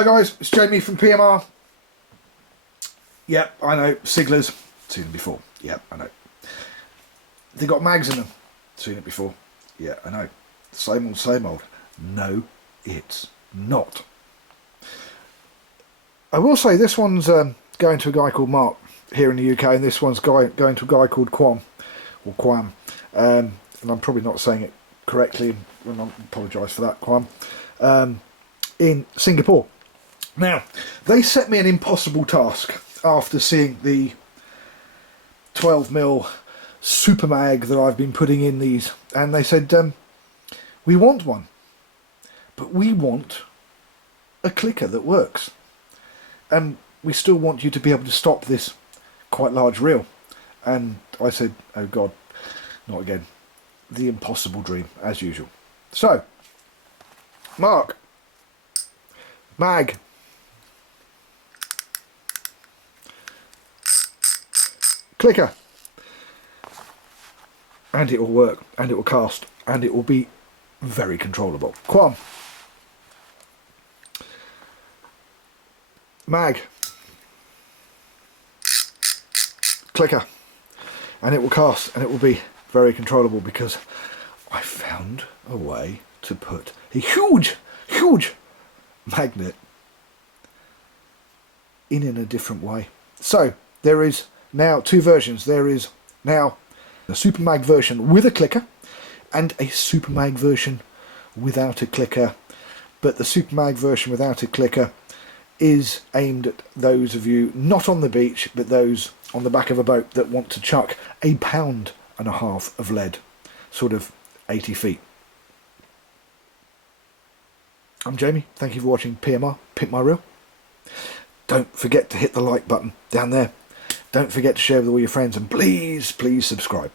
Hi guys, it's Jamie from PMR. Yep, I know, Seigler's, seen them before. Yep, I know. They got mags in them, seen it before. Yeah, I know. Same old, same old. No, it's not. I will say this one's going to a guy called Mark here in the UK, and this one's going to a guy called Quam, or Quam. And I'm probably not saying it correctly, and I apologise for that, Quam. In Singapore. Now, they set me an impossible task after seeing the 12mm super mag that I've been putting in these, and they said, we want one, but we want a clicker that works, and we still want you to be able to stop this quite large reel. And I said, oh God, not again. The impossible dream, as usual. So, Mark, mag, clicker, and it will work, and it will cast, and it will be very controllable. Quam, mag, clicker, and it will cast, and it will be very controllable, because I found a way to put a huge magnet in a different way. So there is now two versions. There is now a Super Mag version with a clicker and a Super Mag version without a clicker, but the Super Mag version without a clicker is aimed at those of you not on the beach, but those on the back of a boat that want to chuck 1.5 pounds of lead, sort of 80 feet. I'm Jamie, thank you for watching PMR, Pick My Reel. Don't forget to hit the like button down there. Don't forget to share with all your friends, and please, please subscribe.